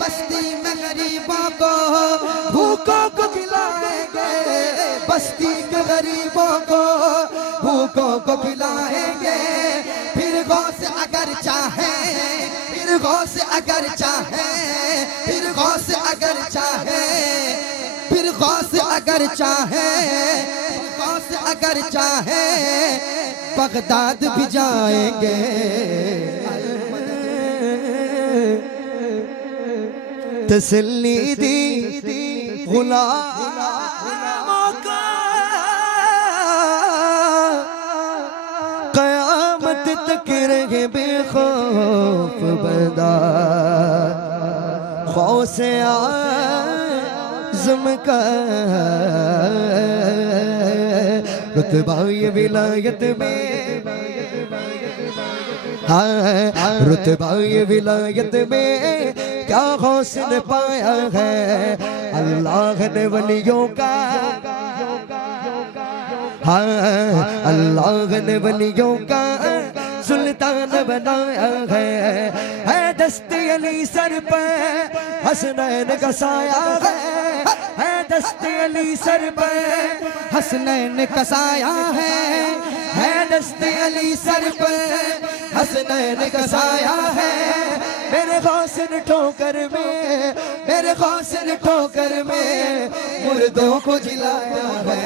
बस्ती में गरीबों को भूखों को खिलाएंगे, बस्ती के गरीबों को भूखों को खिलाएंगे। फिर गौस अगर चाहे, फिर गौस अगर चाहे, फिर गौस अगर चाहे, फिर गौस अगर चाहे, गौस अगर चाहे बगदाद भी जाएंगे। तसल्ली दी गुलामों का क़यामत तक रहे बेखौफ बंदा, ग़ौसे आज़म का रुतबा ये विलायत में, रुतबा ये विलायत में क्या हौसन पाया है। अल्लाह ने वलियों का, अल्लाह ने वलियों का सुल्तान बनाया है। दस्ते अली सर पे हसनैन का साया है, दस्ते अली सर पे हसनैन का साया है, दस्ते अली सर पे हसनैन का साया है। मेरे गौसन ठोकर में, मेरे गौसन ठोकर में मुर्दों को जिलाया है।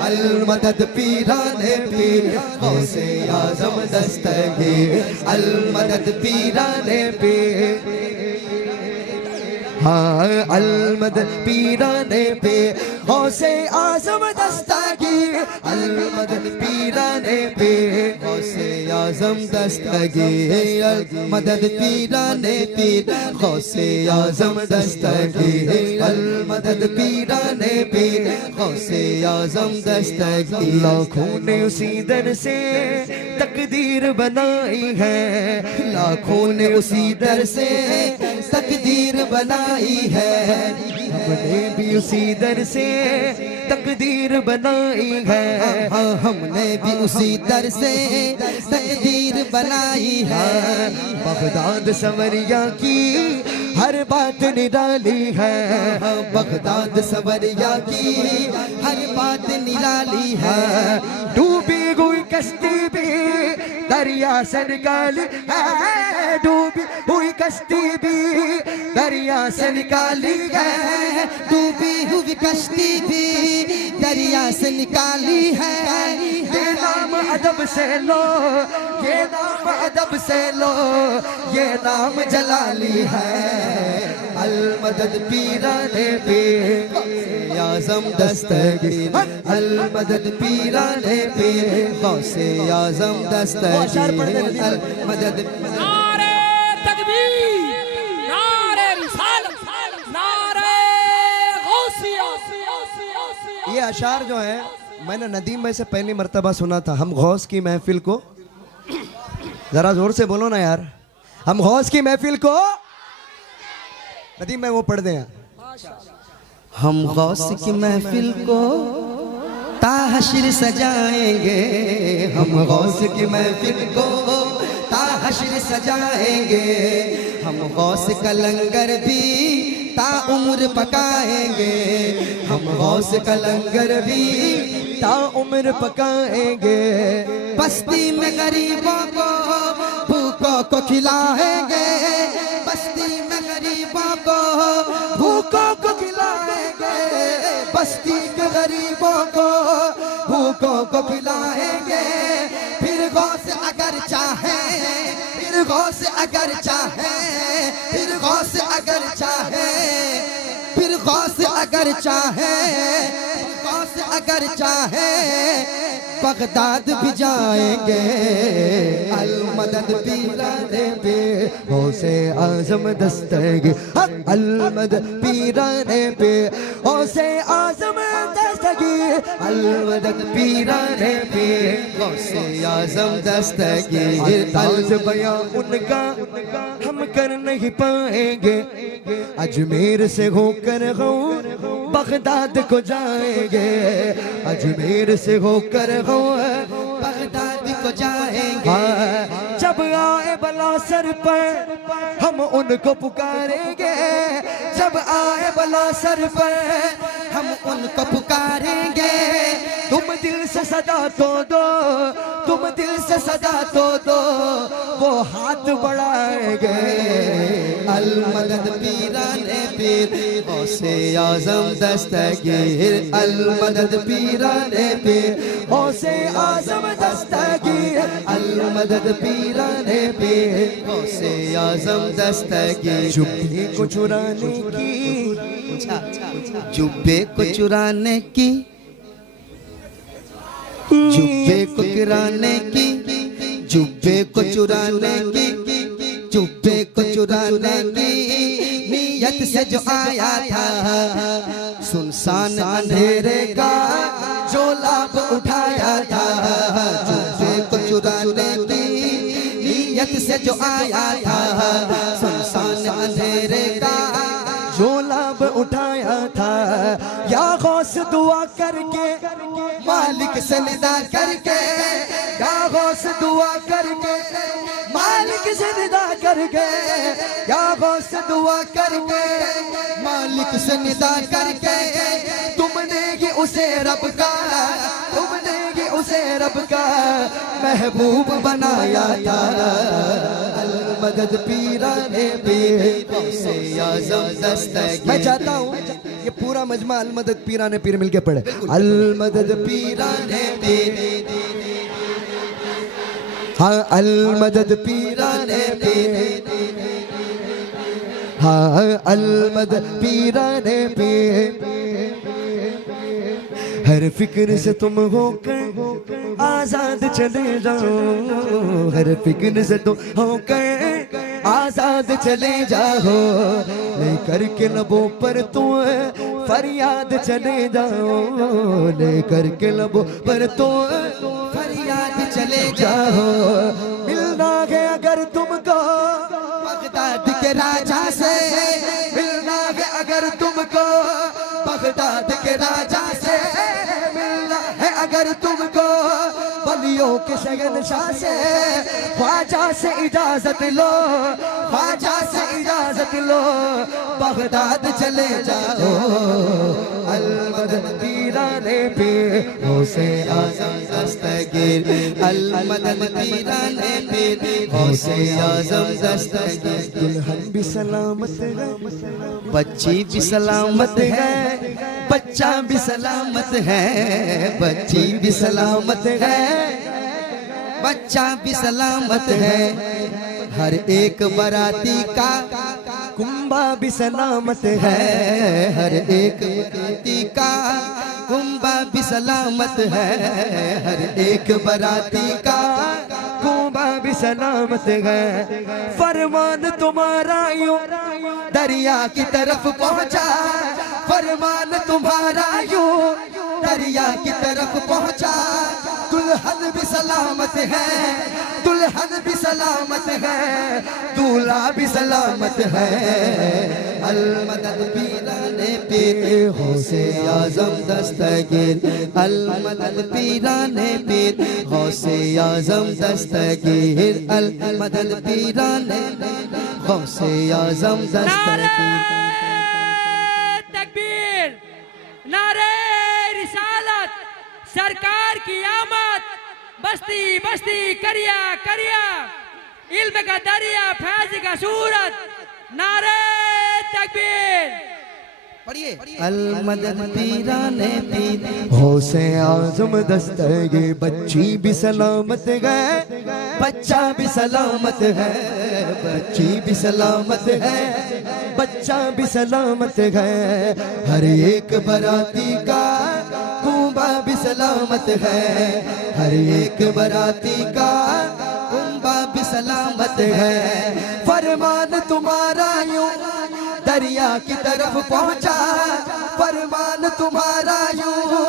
अल मदद पीराने पीर गौसे आज़म दस्तगीर, अल मदद पीराने पीर, हाँ अल मदद पीराने पे गौसे आज़म दस्तगीर, अल मदद पीराने पे गौसे आज़म दस्तगीर, अल मदद पीराने पीर गौसे आज़म दस्तगीर, अल मदद पीराने पीर गौसे आज़म दस्तगीर। लाखों ने उसी दर से तकदीर बनाई है, लाखों ने उसी दर से तकदीर बनाई है। हमने भी उसी दर से तकदीर बनाई है, हमने भी उसी दर से तकदीर बनाई है। बगदाद सवरिया की हर बात निराली है, बगदाद सवरिया की हर बात निराली है। डूबी हुई कश्ती भी दरिया से निकाली है, डूबी हुई कश्ती भी दरिया से निकाली है, डूबी हुई कश्ती भी दरिया से निकाली है। ये नाम अदब से लो, ये नाम अदब से लो, ये नाम जलाली है। अल मदद पीराने पे आज़म दस्तगीर, अल मदद पीराने पे गौसे आज़म दस्तगीर, अल मदद। नारे तकबीर, नारे रिसालत, नारे गौसिया। ये अशार जो है मैंने नदीम में से पहली मर्तबा सुना था। हम गौस की महफिल को, जरा जोर से बोलो ना यार, हम गौस की महफिल को नदीम में वो पढ़ दें। हम गौस की महफिल को ताहशर सजाएंगे, हम गौस की महफिल को ताहशर सजाएंगे। हम गौस का लंगर भी ताउम्र पकाएंगे, हम गौस का लंगर भी ताउम्र पकाएंगे। बस्ती में गरीबों को भूखों को खिलाएंगे, बस्ती में गरीबों को भूखों को खिलाएंगे, बस्ती के गरीबों को भूखों को खिलाएंगे। फिर गौस अगर चाहे, फिर गौस अगर चाहे, फिर गौस अगर चाहे, फिर गौस अगर चाहे, गौस अगर चाहे बगदाद भी जाएंगे। अल मदद पीराने पे गौसे आज़म दस्तगीर, अल मदद पीराने पे गौसे आज़म दस्तगीर, अल मदद पीराने पे गौसे आज़म दस्तगीर। तर्ज बयां उनका हम कर नहीं पाएंगे, अजमेर से होकर गौं बगदाद को जाएंगे, अजमेर से होकर गौं बगदाद को जाएंगे। जब आए बला बला सर पर हम उनको पुकारेंगे, जब आए बला सर पर हम उनको पुकारेंगे। तुम दिल से सदा तो दो, तुम दिल से सदा तो दो, वो हाथ बढ़ाएंगे। अल मदद पीराने पीर गौसे आजम दस्तगीर, अल मदद पीराने पीर गौसे आजम दस्तगीर, अल मदद पीराने पीर गौसे आजम दस्तगीर। जुब्बे को चुराने की, जुब्बे को चुराने की, जुब्बे को गिराने की, जुब्बे को चुराने की, जुब्बे को चुराने की नीयत से जो आया था, सुनसान अंधेरे का जो लाभ उठाया था। जुब्बे को चुराने की नीयत से जो आया था, सुनसान अंधेरे का जो लाभ उठाया था। या गौस दुआ करके, मालिक से निदा करके, या गौस दुआ करके, मालिक से निदा करके, या गौस दुआ करके, मालिक से निदा करके तुमने ये उसे रब का, तुमने ये उसे रब का महबूब बनाया था। अल मदद पीराने पीर गौसे आजम दस्तगीर। मैं चाहता हूँ ये पूरा मजमा अल मदद पीराने पीर मिलके पढ़े। अल मदद पीराने पीर, हाँ अल मदद पीराने पीर, हाँ अल मदद पीराने पीर। हर फिक्र से तुम होकर आजाद चले जाओ, हर फिक्र से तुम होकर आजाद चले जाओ, लेकर के लबों पर तुम फरियाद चले जाओ, लेकर के लबों पर तुम फरियाद चले जाओ। मिलना है अगर तुमको बगदाद के राजा से, मिलना है अगर तुमको बगदाद के राजा से, मिलना है अगर तुमको बलियों के शहंशाह से, ख्वाजा से इजाजत लो, ख्वाजा से इजाजत लो, बगदाद चले जाओ। अल मदद पीराने पीर गौसे आजम दस्तगीर, अल मदद पीराने पीर गौसे आजम दस्तगीर। दुल्हन भी सलामत है, बच्ची भी सलामत है, बच्चा भी सलामत है, बच्ची भी सलामत है, बच्चा भी सलामत है। हर एक बराती का कुंबा भी सलामत है, हर एक बराती का कुंबा भी सलामत है, हर एक बराती का कुंबा भी सलामत है। फरमान तुम्हारा यूं दरिया की तरफ पहुंचा, फरमान तुम्हारा यूं दरिया की तरफ पहुंचा। दुल्हन भी सलामत है, दुल्हन भी सलामत है, दूल्हा भी सलामत है। अल मदद पीराने पीर गौसे आजम दस्तगीर, अल मदद पीराने पीर गौसे आजम दस्तगीर, अल मदद पीराने गौसे आजम नारे दस्तगीर। तकबीर, नारे रिसालत, सरकार की आमद, बस्ती बस्ती करिया करिया, इल्म का दरिया फैज का सूरत, नारे तकबीर। अल मदद पीराने पीर गौसे आजम दस्तगीर। बच्ची भी सलामत है, बच्चा भी सलामत है, बच्ची भी सलामत है, बच्चा भी सलामत है। हर एक बराती का कुंबा भी सलामत है, हर एक बराती का कुंबा भी सलामत है। फरमान तुम्हारा यूं दरिया की तरफ पहुंचा, फरमान तुम्हारा यूं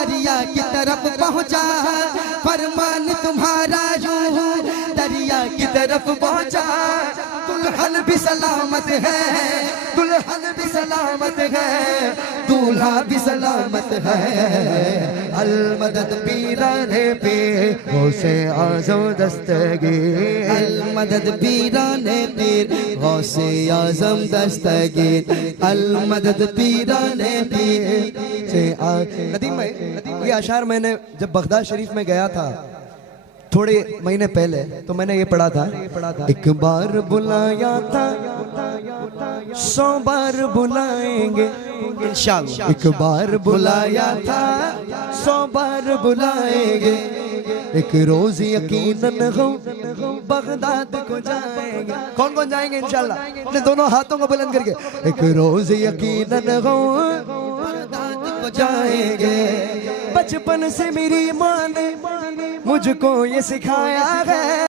दरिया की तरफ पहुंचा, फरमान तुम्हारा यूं दरिया की तरफ पहुंचा। दुल्हन भी सलामत है, दुल्हन भी सलामत है, दूल्हा भी सलामत है। अल मदद पीराने पे गौसे आज़म दस्तगीर, अल मदद पीराने पीर गौसे आज़म दस्तगीर, अल मदद पीराने पीर से नदीम भाई, ये अशार मैंने जब बगदाद शरीफ में गया था थोड़े महीने पहले, तो मैंने ये पढ़ा था, एक बार बुलाया था 100 बार बुलाएंगे इंशाअल्लाह। एक बार बुलाया था 100 बार बुलाएंगे, एक रोज यकीनन हम बगदाद को जाएंगे। कौन कौन जाएंगे इंशाअल्लाह? अपने दोनों हाथों को बुलंद करके, एक रोज यकीनन हम बगदाद को जाएंगे। बचपन से मेरी माँ ने मुझको ये सिखाया है।